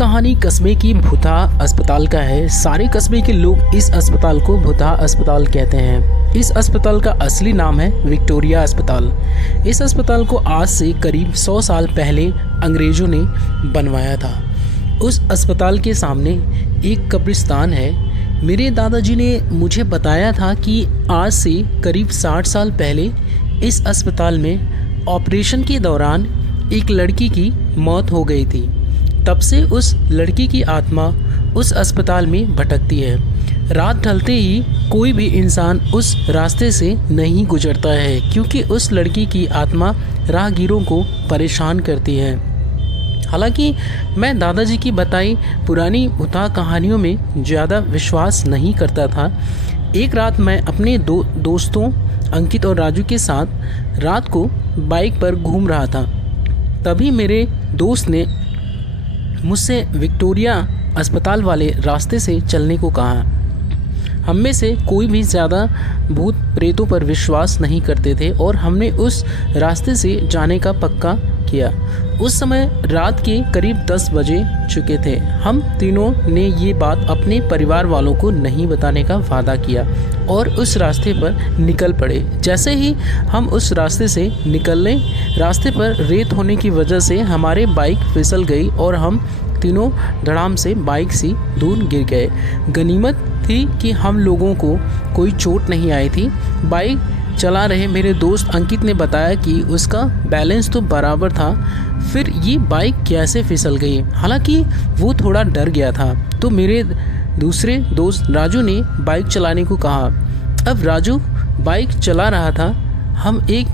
कहानी कस्बे की भूता अस्पताल का है। सारे कस्बे के लोग इस अस्पताल को भूता अस्पताल कहते हैं। इस अस्पताल का असली नाम है विक्टोरिया अस्पताल। इस अस्पताल को आज से करीब 100 साल पहले अंग्रेज़ों ने बनवाया था। उस अस्पताल के सामने एक कब्रिस्तान है। मेरे दादाजी ने मुझे बताया था कि आज से करीब 60 साल पहले इस अस्पताल में ऑपरेशन के दौरान एक लड़की की मौत हो गई थी। तब से उस लड़की की आत्मा उस अस्पताल में भटकती है। रात ढलते ही कोई भी इंसान उस रास्ते से नहीं गुजरता है, क्योंकि उस लड़की की आत्मा राहगीरों को परेशान करती है। हालांकि मैं दादाजी की बताई पुरानी भूता कहानियों में ज़्यादा विश्वास नहीं करता था। एक रात मैं अपने दोस्तों अंकित और राजू के साथ रात को बाइक पर घूम रहा था। तभी मेरे दोस्त ने मुझसे विक्टोरिया अस्पताल वाले रास्ते से चलने को कहा। हम में से कोई भी ज़्यादा भूत प्रेतों पर विश्वास नहीं करते थे और हमने उस रास्ते से जाने का पक्का किया। उस समय रात के करीब 10 बजे चुके थे। हम तीनों ने ये बात अपने परिवार वालों को नहीं बताने का वादा किया और उस रास्ते पर निकल पड़े। जैसे ही हम उस रास्ते से निकले, रास्ते पर रेत होने की वजह से हमारे बाइक फिसल गई और हम तीनों धड़ाम से बाइक से दूर गिर गए। गनीमत थी कि हम लोगों को कोई चोट नहीं आई थी। बाइक चला रहे मेरे दोस्त अंकित ने बताया कि उसका बैलेंस तो बराबर था, फिर ये बाइक कैसे फिसल गई। हालांकि वो थोड़ा डर गया था। तो मेरे दूसरे दोस्त राजू ने बाइक चलाने को कहा। अब राजू बाइक चला रहा था। हम 1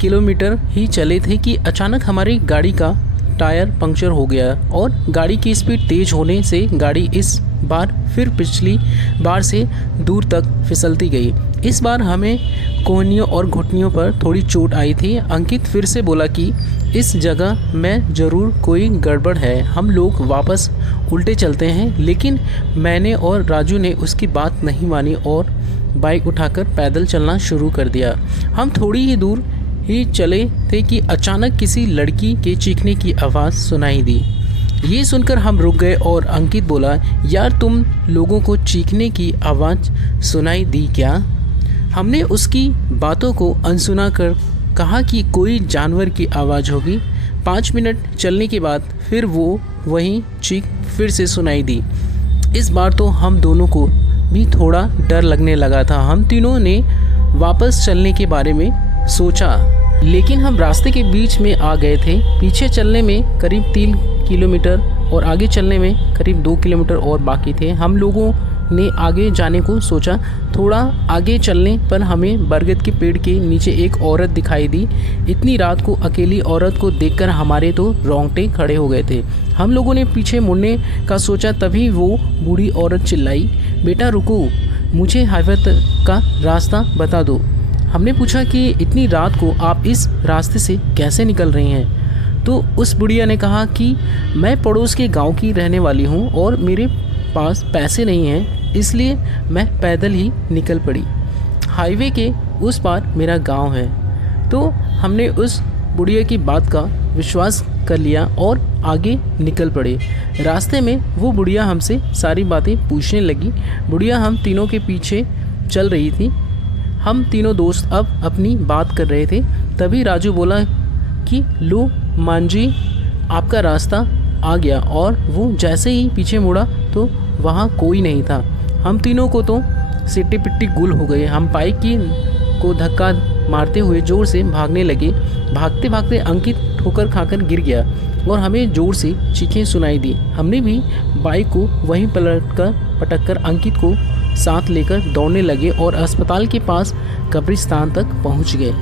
किलोमीटर ही चले थे कि अचानक हमारी गाड़ी का टायर पंक्चर हो गया और गाड़ी की स्पीड तेज़ होने से गाड़ी इस बार फिर पिछली बार से दूर तक फिसलती गई। इस बार हमें कोहनियों और घुटनियों पर थोड़ी चोट आई थी। अंकित फिर से बोला कि इस जगह में ज़रूर कोई गड़बड़ है, हम लोग वापस उल्टे चलते हैं। लेकिन मैंने और राजू ने उसकी बात नहीं मानी और बाइक उठाकर पैदल चलना शुरू कर दिया। हम थोड़ी ही दूर ही चले थे कि अचानक किसी लड़की के चीखने की आवाज़ सुनाई दी। ये सुनकर हम रुक गए और अंकित बोला, यार तुम लोगों को चीखने की आवाज़ सुनाई दी क्या? हमने उसकी बातों को अनसुना कर कहा कि कोई जानवर की आवाज़ होगी। 5 मिनट चलने के बाद फिर वो वही चीख फिर से सुनाई दी। इस बार तो हम दोनों को भी थोड़ा डर लगने लगा था। हम तीनों ने वापस चलने के बारे में सोचा, लेकिन हम रास्ते के बीच में आ गए थे। पीछे चलने में करीब 3 किलोमीटर और आगे चलने में करीब 2 किलोमीटर और बाकी थे। हम लोगों ने आगे जाने को सोचा। थोड़ा आगे चलने पर हमें बरगद के पेड़ के नीचे एक औरत दिखाई दी। इतनी रात को अकेली औरत को देखकर हमारे तो रोंगटे खड़े हो गए थे। हम लोगों ने पीछे मुड़ने का सोचा, तभी वो बूढ़ी औरत चिल्लाई, बेटा रुको, मुझे हाईवे का रास्ता बता दो। हमने पूछा कि इतनी रात को आप इस रास्ते से कैसे निकल रही हैं? तो उस बुढ़िया ने कहा कि मैं पड़ोस के गांव की रहने वाली हूं और मेरे पास पैसे नहीं हैं, इसलिए मैं पैदल ही निकल पड़ी। हाईवे के उस पार मेरा गांव है। तो हमने उस बुढ़िया की बात का विश्वास कर लिया और आगे निकल पड़े। रास्ते में वो बुढ़िया हमसे सारी बातें पूछने लगी। बुढ़िया हम तीनों के पीछे चल रही थी। हम तीनों दोस्त अब अपनी बात कर रहे थे। तभी राजू बोला कि लो मान जी, आपका रास्ता आ गया। और वो जैसे ही पीछे मुड़ा तो वहाँ कोई नहीं था। हम तीनों को तो सिट्टी पिट्टी गुल हो गए। हम बाइक को धक्का मारते हुए ज़ोर से भागने लगे। भागते भागते अंकित ठोकर खाकर गिर गया और हमें ज़ोर से चीखें सुनाई दी। हमने भी बाइक को वहीं पटक कर अंकित को साथ लेकर दौड़ने लगे और अस्पताल के पास कब्रिस्तान तक पहुंच गए।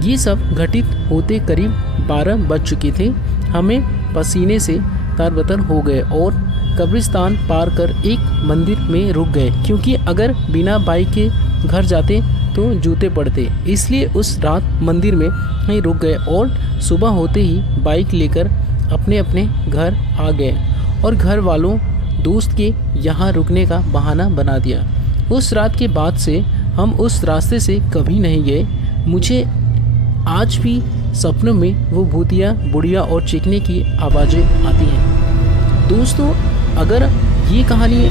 ये सब घटित होते करीब 12 बज चुके थे। हमें पसीने से तरबतर हो गए और कब्रिस्तान पार कर एक मंदिर में रुक गए, क्योंकि अगर बिना बाइक के घर जाते तो जूते पड़ते। इसलिए उस रात मंदिर में ही रुक गए और सुबह होते ही बाइक लेकर अपने अपने घर आ गए और घर वालों दोस्त के यहाँ रुकने का बहाना बना दिया। उस रात के बाद से हम उस रास्ते से कभी नहीं गए। मुझे आज भी सपनों में वो भूतिया बुढ़िया और चीखने की आवाज़ें आती हैं। दोस्तों अगर ये कहानी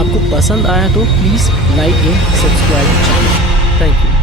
आपको पसंद आया तो please like and subscribe channel. Thank you.